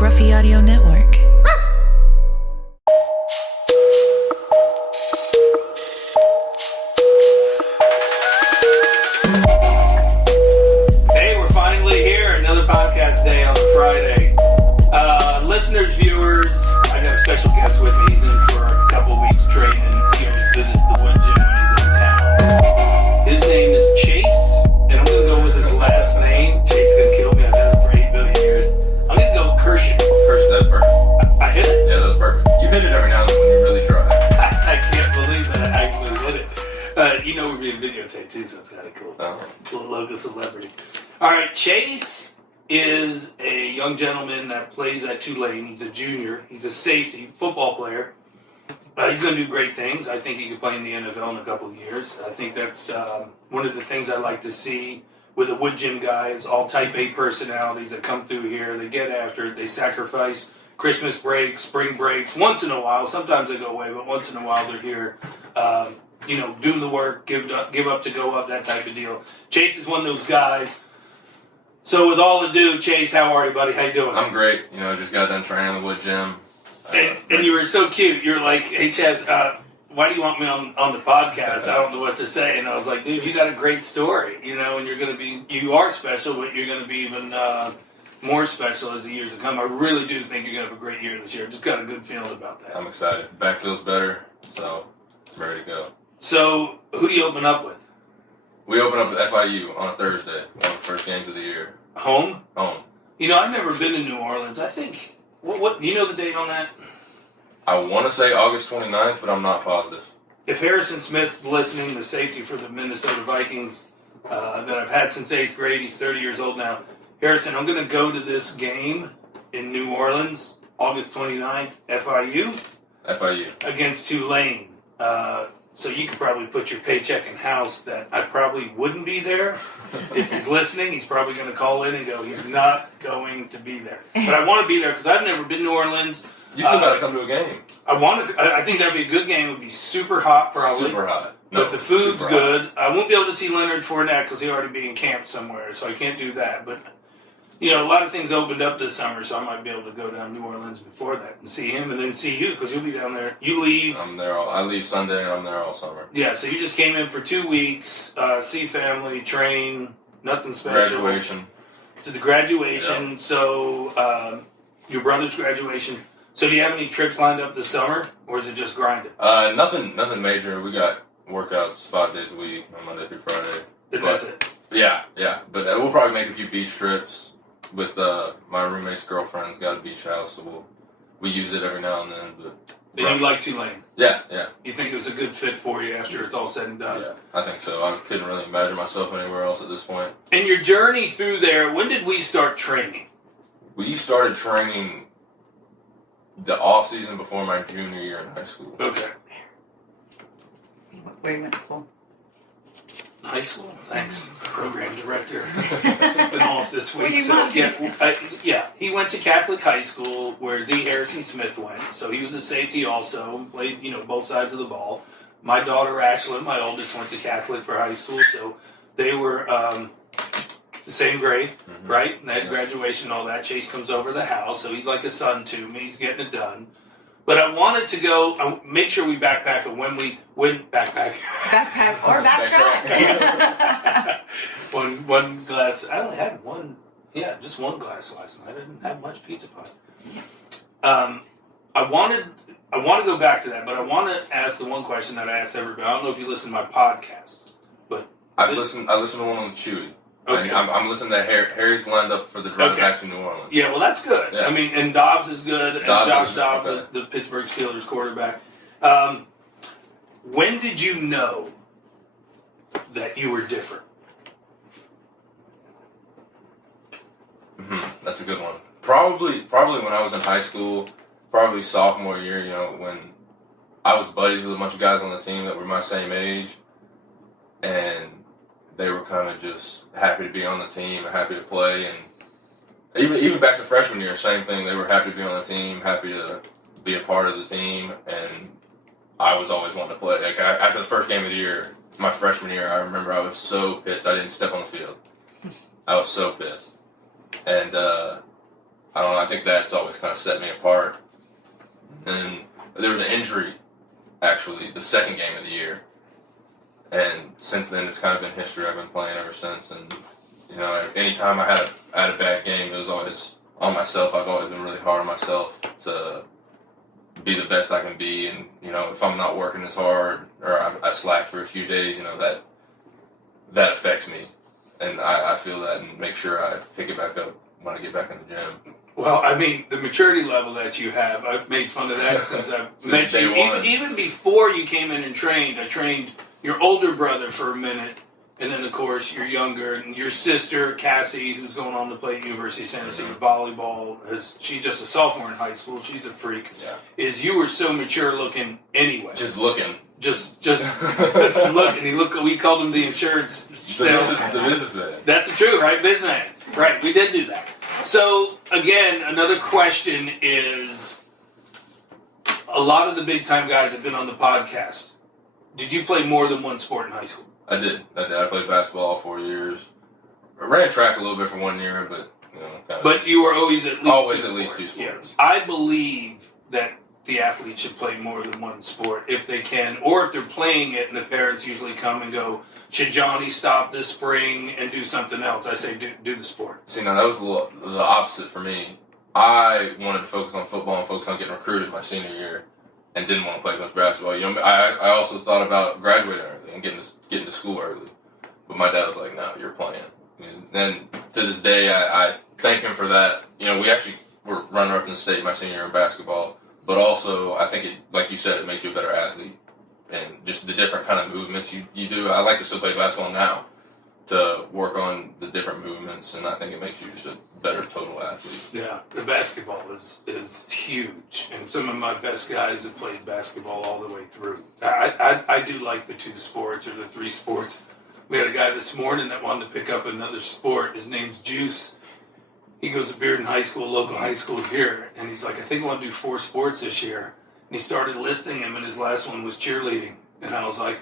Scruffy Audio Network. Hey, we're finally here. Another podcast day on a Friday. Listeners, viewers, I got a special guest with me. He's in for a couple weeks training. He always visits the Woodgym when he's in town. His name is Chase, and I'm going to go with his last name. Chase is going to kill me. I've had it for 8 billion years. I'm going to go Kuerschen. Kuerschen, that's perfect. I hit it? Yeah, that's perfect. You hit it every now and then when you really try. I can't believe that I actually hit it. We're being videotaped too, so it's kind of cool. Little logo celebrity. All right, Chase is a young gentleman that plays at Tulane. He's a junior. He's a safety football player. He's going to do great things. I think he could play in the NFL in a couple of years. I think that's one of the things I like to see with the Woodgym guys, all type A personalities that come through here. They get after it. They sacrifice Christmas breaks, spring breaks, once in a while. Sometimes they go away, but once in a while they're here. Doing the work, give up to go up, that type of deal. Chase is one of those guys. So with all ado, Chase, how are you, buddy? How you doing? I'm great. Just got done training at the Woodgym. And you were so cute. You're like, hey, Chaz, why do you want me on the podcast? I don't know what to say. And I was like, dude, you got a great story, and you are special, but you're going to be even more special as the years to come. I really do think you're going to have a great year this year. Just got a good feeling about that. I'm excited. Back feels better, so I'm ready to go. So who do you open up with? We open up at FIU on a Thursday, one of the first games of the year. Home? Home. I've never been to New Orleans. I think, what do you know the date on that? I want to say August 29th, but I'm not positive. If Harrison Smith's listening, the safety for the Minnesota Vikings that I've had since 8th grade, he's 30 years old now. Harrison, I'm going to go to this game in New Orleans, August 29th, FIU against Tulane. So you could probably put your paycheck in house that I probably wouldn't be there. If he's listening, he's probably going to call in and go, he's not going to be there. But I want to be there because I've never been to New Orleans. You still got to come to a game. I think that'd be a good game. It would be super hot, probably. Super hot. But the food's good. I won't be able to see Leonard Fournette because he'll already be in camp somewhere, so I can't do that. But, a lot of things opened up this summer, so I might be able to go down to New Orleans before that and see him and then see you because you'll be down there. You leave. I'm there. I leave Sunday and I'm there all summer. Yeah, so you just came in for 2 weeks, see family, train, nothing special. Graduation. So the graduation, so your brother's graduation. So do you have any trips lined up this summer, or is it just grinding? Nothing major. We got workouts 5 days a week, on Monday through Friday. And that's it? Yeah. But we'll probably make a few beach trips with my roommate's girlfriend's got a beach house, so we use it every now and then. But and you like Tulane? Yeah. You think it was a good fit for you after it's all said and done? Yeah, I think so. I couldn't really imagine myself anywhere else at this point. And your journey through there, when did we start training? We started training the off season before my junior year in high school. Okay. Where you went to school? High school, thanks. Program director. Been off this week. He went to Catholic high school where the Harrison Smith went. So he was a safety also, played, both sides of the ball. My daughter Ashlyn, my oldest, went to Catholic for high school, so they were the same grade, right? And they had graduation and all that. Chase comes over to the house, so he's like a son to me. He's getting it done. But I wanted to go, make sure we backpack, and when we went backpack Or backtrack. one glass, I only had one, just one glass last night. I didn't have much pizza pie. I want to go back to that, but I want to ask the one question that I asked everybody. I don't know if you listen to my podcast, but I listened to one with Chewy. Okay. I'm listening to Harry's lined up for the drive back to New Orleans. Yeah, well, that's good. Yeah. And Dobbs is good. And Josh Dobbs, okay. the Pittsburgh Steelers quarterback. When did you know that you were different? That's a good one. Probably when I was in high school, probably sophomore year, when I was buddies with a bunch of guys on the team that were my same age, and they were kind of just happy to be on the team, happy to play, and even back to freshman year, same thing. They were happy to be on the team, happy to be a part of the team, and I was always wanting to play. Like after the first game of the year, my freshman year, I remember I was so pissed I didn't step on the field. I was so pissed, and I don't know. I think that's always kind of set me apart. And there was an injury, actually, the second game of the year. And since then, it's kind of been history. I've been playing ever since. And, anytime I had a bad game, it was always on myself. I've always been really hard on myself to be the best I can be. And, if I'm not working as hard or I slack for a few days, that affects me. And I feel that and make sure I pick it back up when I get back in the gym. Well, I mean, the maturity level that you have, I've made fun of that since I've met you. Even before you came in and trained, I trained your older brother for a minute, and then, of course, your younger, and your sister, Cassie, who's going on to play at University of Tennessee volleyball. She's just a sophomore in high school. She's a freak. Yeah. You were so mature looking anyway. Just looking. Just looking. We called him the insurance salesman. The businessman. That's true, right? Businessman. Right, we did do that. So, again, another question is, a lot of the big-time guys have been on the podcast. Did you play more than one sport in high school? I did. I played basketball all 4 years. I ran track a little bit for 1 year, but, But you were always at least two sports. Yeah. I believe that the athletes should play more than one sport if they can, or if they're playing it and the parents usually come and go, should Johnny stop this spring and do something else? I say do the sport. See, now that was the opposite for me. I wanted to focus on football and focus on getting recruited my senior year and didn't want to play much basketball. I also thought about graduating early and getting to school early. But my dad was like, no, you're playing. And to this day, I thank him for that. We actually were runner-up in the state my senior year in basketball. But also, I think, like you said, it makes you a better athlete. And just the different kind of movements you do. I like to still play basketball now to work on the different movements, and I think it makes you just a better total athlete. Yeah, the basketball is huge. And some of my best guys have played basketball all the way through. I do like the two sports or the three sports. We had a guy this morning that wanted to pick up another sport. His name's Juice. He goes to Bearden High School, local high school here, and he's like, I think I want to do 4 sports this year. And he started listing them, and his last one was cheerleading. And I was like,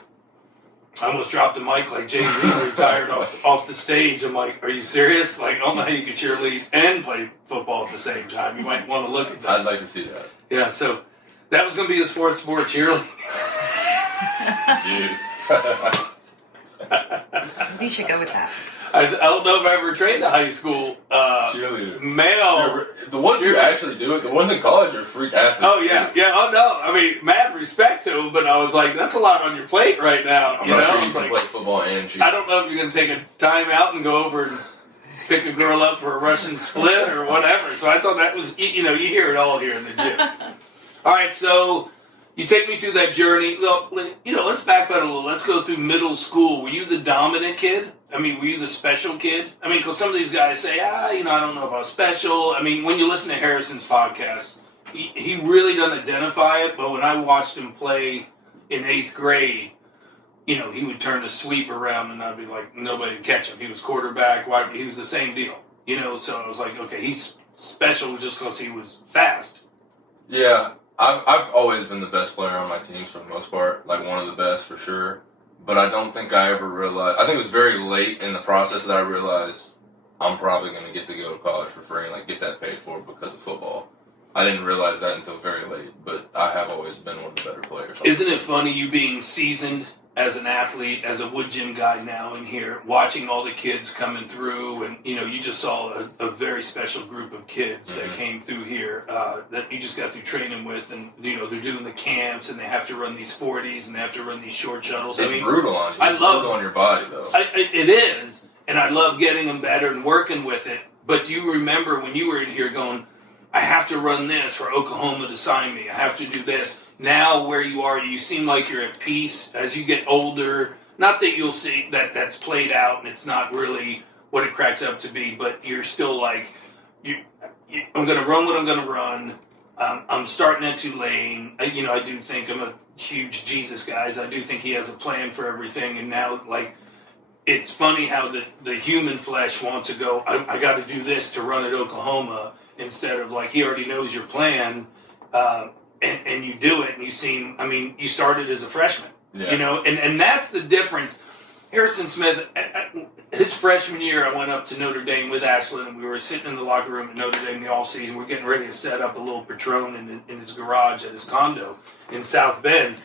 I almost dropped the mic like Jay-Z retired off the stage. I'm like, are you serious? Like, I don't know how you could cheerlead and play football at the same time. You might want to look at that. I'd like to see that. Yeah, so that was going to be his 4th sport, cheerleading. Jeez. You should go with that. I don't know if I ever trained a high school cheerleader. Male. The ones who actually do it, the ones in college are freak athletes. Oh, yeah. Too. Yeah, oh, no. I mean, mad respect to them, but I was like, that's a lot on your plate right now. I'm not sure you can play football and cheer. I don't know if you're going to take a time out and go over and pick a girl up for a Russian split or whatever. So I thought that was, you hear it all here in the gym. All right, so you take me through that journey. Let's back up a little. Let's go through middle school. Were you the dominant kid? I mean, were you the special kid? I mean, because some of these guys say, I don't know if I was special. I mean, when you listen to Harrison's podcast, he really doesn't identify it, but when I watched him play in 8th grade, he would turn the sweep around and I'd be like, nobody would catch him. He was quarterback, he was the same deal. So I was like, okay, he's special just because he was fast. Yeah, I've always been the best player on my teams for the most part, like one of the best for sure. But I don't think I ever realized. I think it was very late in the process that I realized I'm probably going to get to go to college for free and get that paid for because of football. I didn't realize that until very late, but I have always been one of the better players. Isn't it funny you being seasoned as an athlete, as a Woodgym guy now in here, watching all the kids coming through, and you just saw a very special group of kids that came through here that you just got through training with, and they're doing the camps and they have to run these 40s and they have to run these short shuttles. It's brutal on you. It's brutal on your body, though. It is, and I love getting them better and working with it. But do you remember when you were in here going, I have to run this for Oklahoma to sign me. I have to do this. Now where you are, you seem like you're at peace as you get older. Not that you'll see that that's played out and it's not really what it cracks up to be, but you're still like, I'm going to run what I'm going to run. I'm starting at Tulane. I do think I'm a huge Jesus guy. I do think he has a plan for everything. And now, it's funny how the human flesh wants to go, I got to do this to run at Oklahoma, instead of he already knows your plan, and you do it, and you started as a freshman, yeah. and that's the difference. Harrison Smith, his freshman year, I went up to Notre Dame with Ashland, and we were sitting in the locker room at Notre Dame the off season. We're getting ready to set up a little Petrone in his garage at his condo in South Bend.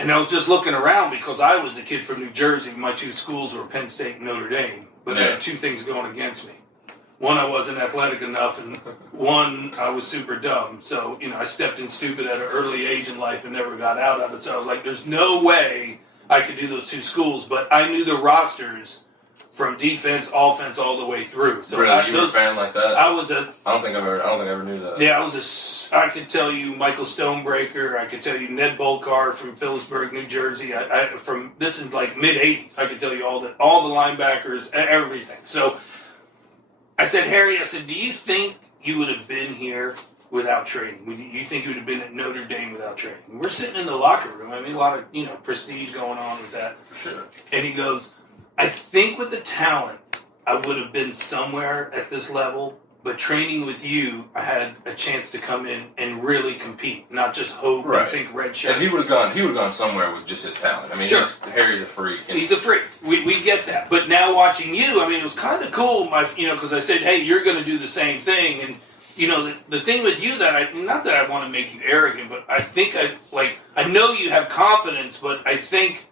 And I was just looking around because I was the kid from New Jersey. My two schools were Penn State and Notre Dame. But I had two things going against me. One, I wasn't athletic enough, and one, I was super dumb. So, I stepped in stupid at an early age in life and never got out of it. So I was like, there's no way I could do those two schools. But I knew the rosters from defense, offense, all the way through. So really, you were a fan like that? I was I don't think I ever knew that. Yeah, I could tell you Michael Stonebreaker. I could tell you Ned Bolkar from Phillipsburg, New Jersey. This is like mid '80s. I could tell you all the linebackers, everything. So I said, Harry, do you think you would have been here without training? You think you would have been at Notre Dame without training? We're sitting in the locker room. I mean, a lot of prestige going on with that. For sure. And he goes, I think with the talent, I would have been somewhere at this level, but training with you, I had a chance to come in and really compete, not just hope and think red shirt. And he would have gone somewhere with just his talent. I mean, sure. Harry's a freak. He's a freak. We get that. But now watching you, I mean, it was kind of cool, because I said, hey, you're going to do the same thing. And, the thing with you not that I want to make you arrogant, but I think I know you have confidence, but I think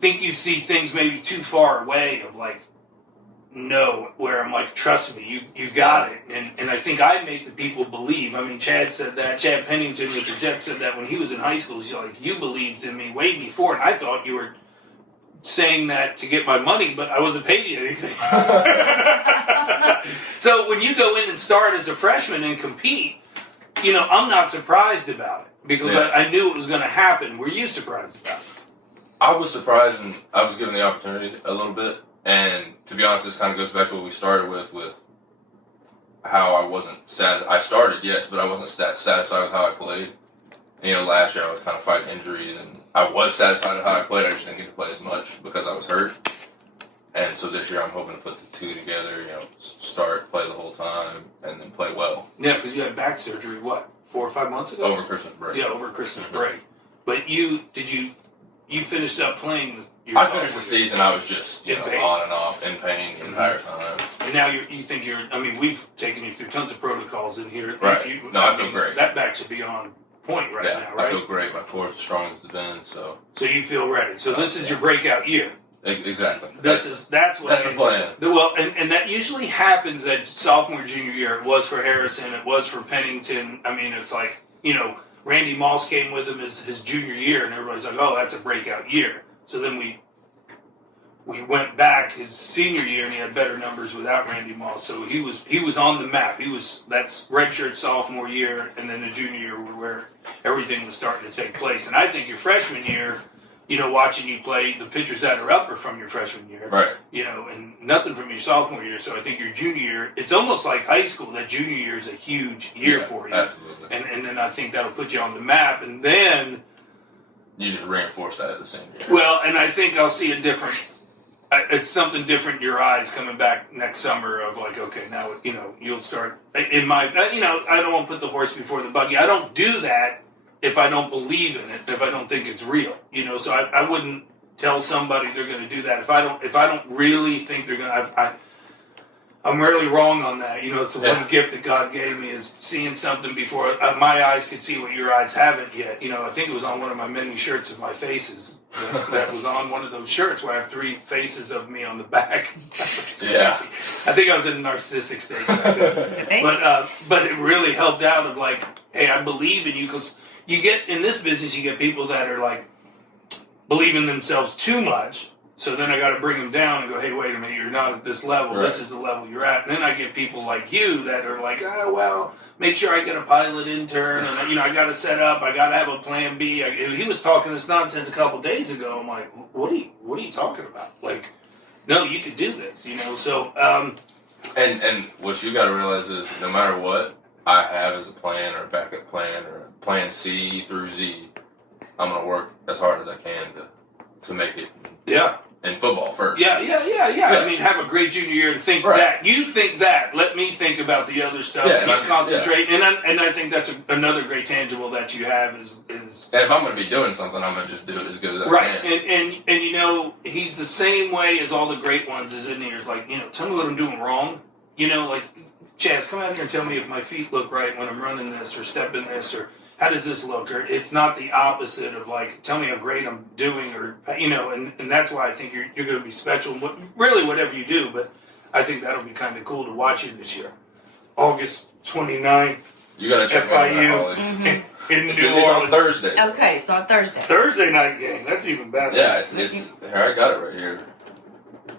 you see things maybe too far away of where I'm like, trust me, you got it. And I think I made the people believe. I mean, Chad said that. Chad Pennington with the Jets said that when he was in high school. He's like, you believed in me way before, and I thought you were saying that to get my money, but I wasn't paying you anything. So when you go in and start as a freshman and compete, I'm not surprised about it because I knew it was going to happen. Were you surprised about it? I was surprised, and I was given the opportunity a little bit. And to be honest, this kind of goes back to what we started with how I wasn't satisfied. I started, yes, but I wasn't satisfied with how I played. And, last year I was kind of fighting injuries, and I was satisfied with how I played. I just didn't get to play as much because I was hurt. And so this year I'm hoping to put the two together, start, play the whole time, and then play well. Yeah, because you had back surgery, 4 or 5 months ago? Over Christmas break. Yeah, over Christmas break. But you finished up playing with your I finished the season, I was just, on and off, in pain the entire time. And now you think we've taken you through tons of protocols in here. Right. I feel great. That back should be on point now, right? I feel great. My core is as strong as it's been, so. So you feel ready. So this is your breakout year. Exactly. That's what the plan. Well, and that usually happens at sophomore, junior year. It was for Harrison. It was for Pennington. I mean, it's like, Randy Moss came with him his junior year, and everybody's like, oh, that's a breakout year. So then we went back his senior year, and he had better numbers without Randy Moss. So he was on the map. That's redshirt sophomore year, and then the junior year where everything was starting to take place. And I think your freshman year, watching you play, the pitchers that are up are from your freshman year. Right. And nothing from your sophomore year. So I think your junior year, it's almost like high school. That junior year is a huge year for you. Absolutely. And then I think that'll put you on the map. And then you just reinforce that at the same year. Well, and I think I'll see it's something different in your eyes coming back next summer of like, okay, now, you'll start in my, I don't want to put the horse before the buggy. I don't do that if I don't believe in it, if I don't think it's real, so I wouldn't tell somebody they're going to do that if I don't really think they're going to. I'm rarely wrong on that. It's the one gift that God gave me is seeing something before my eyes could see what your eyes haven't yet. I think it was on one of my many shirts of my faces. That was on one of those shirts where I have 3 faces of me on the back. Yeah. I think I was in a narcissistic state. But it really helped out of like, hey, I believe in you, because you get in this business, you get people that are like believe in themselves too much. So then I got to bring them down and go, hey, wait a minute, you're not at this level. Right. This is the level you're at. And then I get people like you that are like, make sure I get a pilot intern. And, I got to set up. I got to have a plan B. He was talking this nonsense a couple days ago. I'm like, what are you talking about? Like, no, you could do this, So, and what you got to realize is no matter what I have as a plan or a backup plan or a plan C through Z, I'm going to work as hard as I can to make it. Yeah. in football first. Yeah. I mean, have a great junior year and think that. You think that. Let me think about the other stuff. Yeah, and concentrate. Yeah. And I think that's another great tangible that you have is. And if I'm going to be doing something, I'm going to just do it as good as I can. And you know, he's the same way as all the great ones is in here. It's like, you know, tell me what I'm doing wrong. You know, like, Chaz, come out here and tell me if my feet look right when I'm running this or stepping this or how does this look? Or it's not the opposite of like, tell me how great I'm doing or, you know, and that's why I think you're going to be special in really whatever you do. But I think that'll be kind of cool to watch you this year. August 29th. You got to check FIU in New Orleans. It's on Thursday. Okay, it's on Thursday. Thursday night game. That's even better. Yeah, it's here, I got it right here.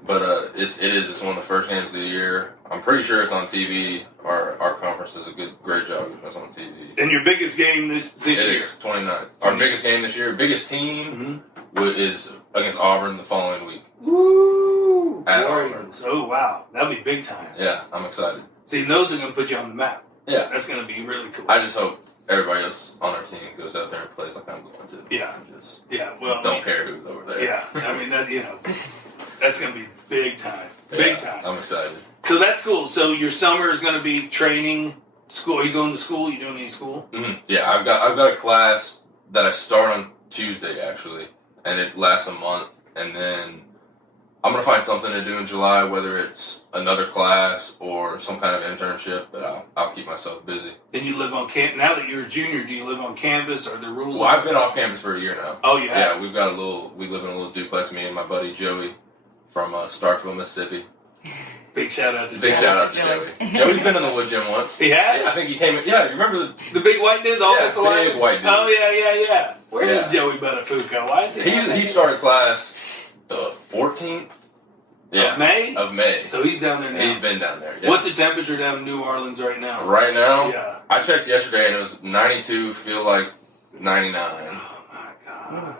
But it's one of the first games of the year. I'm pretty sure it's on TV. Our conference does a great job getting us on TV. And your biggest game this year? It is 29th. Our biggest game this year, biggest team is against Auburn the following week. Woo! At Auburn. Oh, wow. That'll be big time. Yeah, I'm excited. See, those are going to put you on the map. Yeah. That's going to be really cool. I just hope everybody else on our team goes out there and plays like I'm going to. Yeah. Well, don't care who's over there. Yeah. I mean, that, you know, that's going to be big time. Big time. I'm excited. So that's cool. So your summer is going to be training, school. Are you going to school? You doing any school? Mm-hmm. Yeah, I've got a class that I start on Tuesday actually, and it lasts a month, and then I'm gonna find something to do in July, whether it's another class or some kind of internship. But I'll keep myself busy. And you live on campus now that you're a junior. Do you live on campus? Are there rules? Well, I've been off campus for a year now. Oh, you have? Yeah, we live in a little duplex. Me and my buddy Joey from Starkville, Mississippi. Big shout out to Joey. Big shout out to Joey. Joey's been in the Woodgym once. He has? I think he came in. Yeah, you remember the big white dude, the offensive line? Big white dude. Oh, yeah. Where is Joey Buttafuoco? Why is he started class the 14th. Yeah. Of May. So he's down there now. He's been down there. Yeah. What's the temperature down in New Orleans right now? Right now? Yeah. I checked yesterday and it was 92, feel like 99. Oh, my gosh.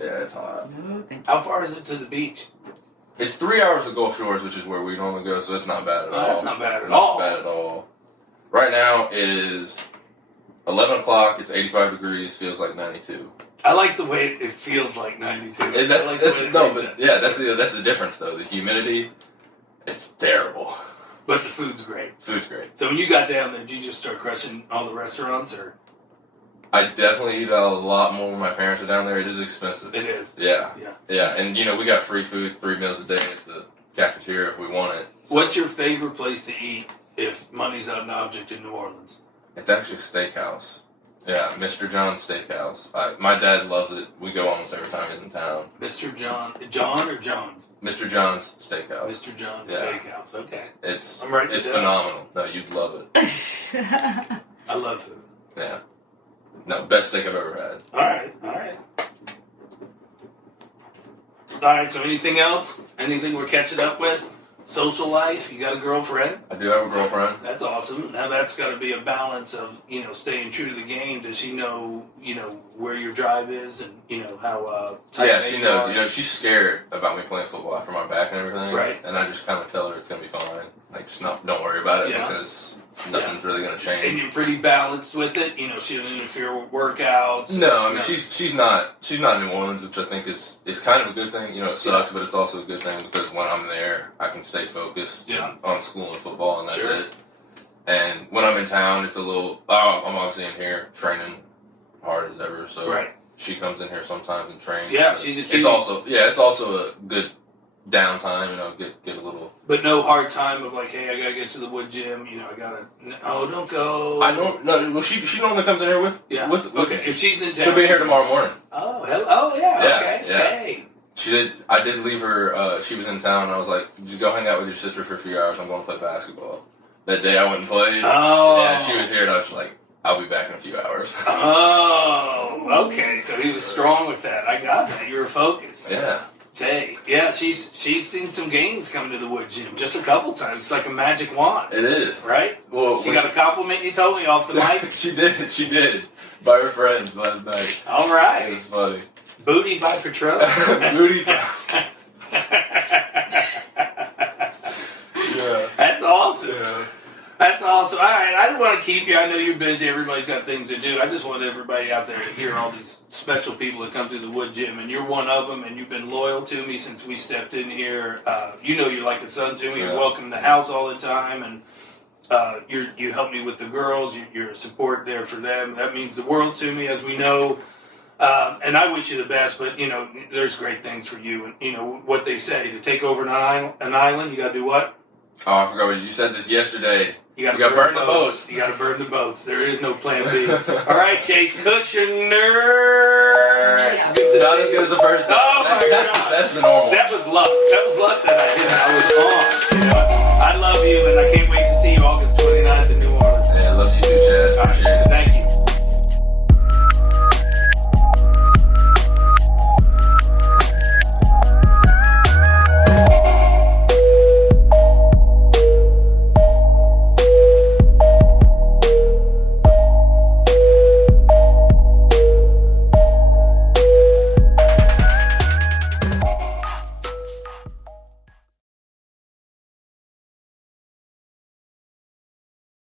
Yeah, it's hot. No, thank you. How far is it to the beach? It's 3 hours to Gulf Shores, which is where we normally go, so it's not bad at all. That's not bad at all. Not bad at all. Right now it is 11 o'clock, it's 85 degrees, feels like 92. I like the way it feels like 92. That's the difference though. The humidity, it's terrible. But the food's great. Food's great. So when you got down there, did you just start crushing all the restaurants, or? I definitely eat a lot more when my parents are down there. It is expensive. It is. Yeah. And we got free food 3 meals a day at the cafeteria if we want it. So. What's your favorite place to eat if money's not an object in New Orleans? It's actually a steakhouse. Yeah, Mr. John's Steakhouse. My dad loves it. We go almost every time he's in town. Mr. John or John's? Mr. John's Steakhouse. Mr. John's Steakhouse. Okay. It's phenomenal. No, you'd love it. I love food. Yeah. No, best steak I've ever had. All right. So anything else? Anything we're catching up with? Social life? You got a girlfriend? I do have a girlfriend. That's awesome. Now that's got to be a balance of, staying true to the game. Does she know, where your drive is and, how yeah, she knows. She's scared about me playing football after my back and everything. Right. And I just kind of tell her it's going to be fine. Like, just don't worry about it because nothing's really going to change. And you're pretty balanced with it. She doesn't interfere with workouts. No, I mean, she's not New Orleans, which I think is kind of a good thing. It sucks, but it's also a good thing because when I'm there, I can stay focused on school and football, and that's it. And when I'm in town, it's a little, I'm obviously in here training hard as ever, so she comes in here sometimes and trains. Yeah, she's a kid. It's also a good downtime, get a little. But no hard time of like, hey, I gotta get to the Woodgym. Don't go. I don't. No, well, she normally comes in here with. Yeah. With okay. me. If she's in town, she'll be here tomorrow morning. Oh, hell. Oh, yeah. Okay. Yeah. Hey. She did. I did leave her. She was in town. And I was like, "You go hang out with your sister for a few hours. I'm going to play basketball." That day I went and played. Oh. Yeah, she was here, and I was like, "I'll be back in a few hours." Oh. Okay. So he was strong with that. I got that. You were focused. Yeah. Hey, yeah, she's seen some gains coming to the Woodgym just a couple times. It's like a magic wand. It is. Right? Well, she got a compliment you told me off the mic? She did. By her friends last night. All right. It was funny. Booty by Petrone. Booty by... Yeah. That's awesome. Yeah. That's awesome. All right, I didn't want to keep you. I know you're busy. Everybody's got things to do. I just want everybody out there to hear all these special people that come through the Woodgym, and you're one of them, and you've been loyal to me since we stepped in here. You know you're like a son to me. You're welcome in the house all the time, and you help me with the girls. You're a support there for them. That means the world to me, as we know. And I wish you the best, but, you know, there's great things for you. And, you know, what they say, to take over an island, you got to do what? Oh, I forgot what you said this yesterday. You got to burn the boats. You got to burn the boats. There is no plan B. All right, Chase Kuerschen. Not as good as the first time. Oh, my God. That's the normal. That was luck. That was luck that I hit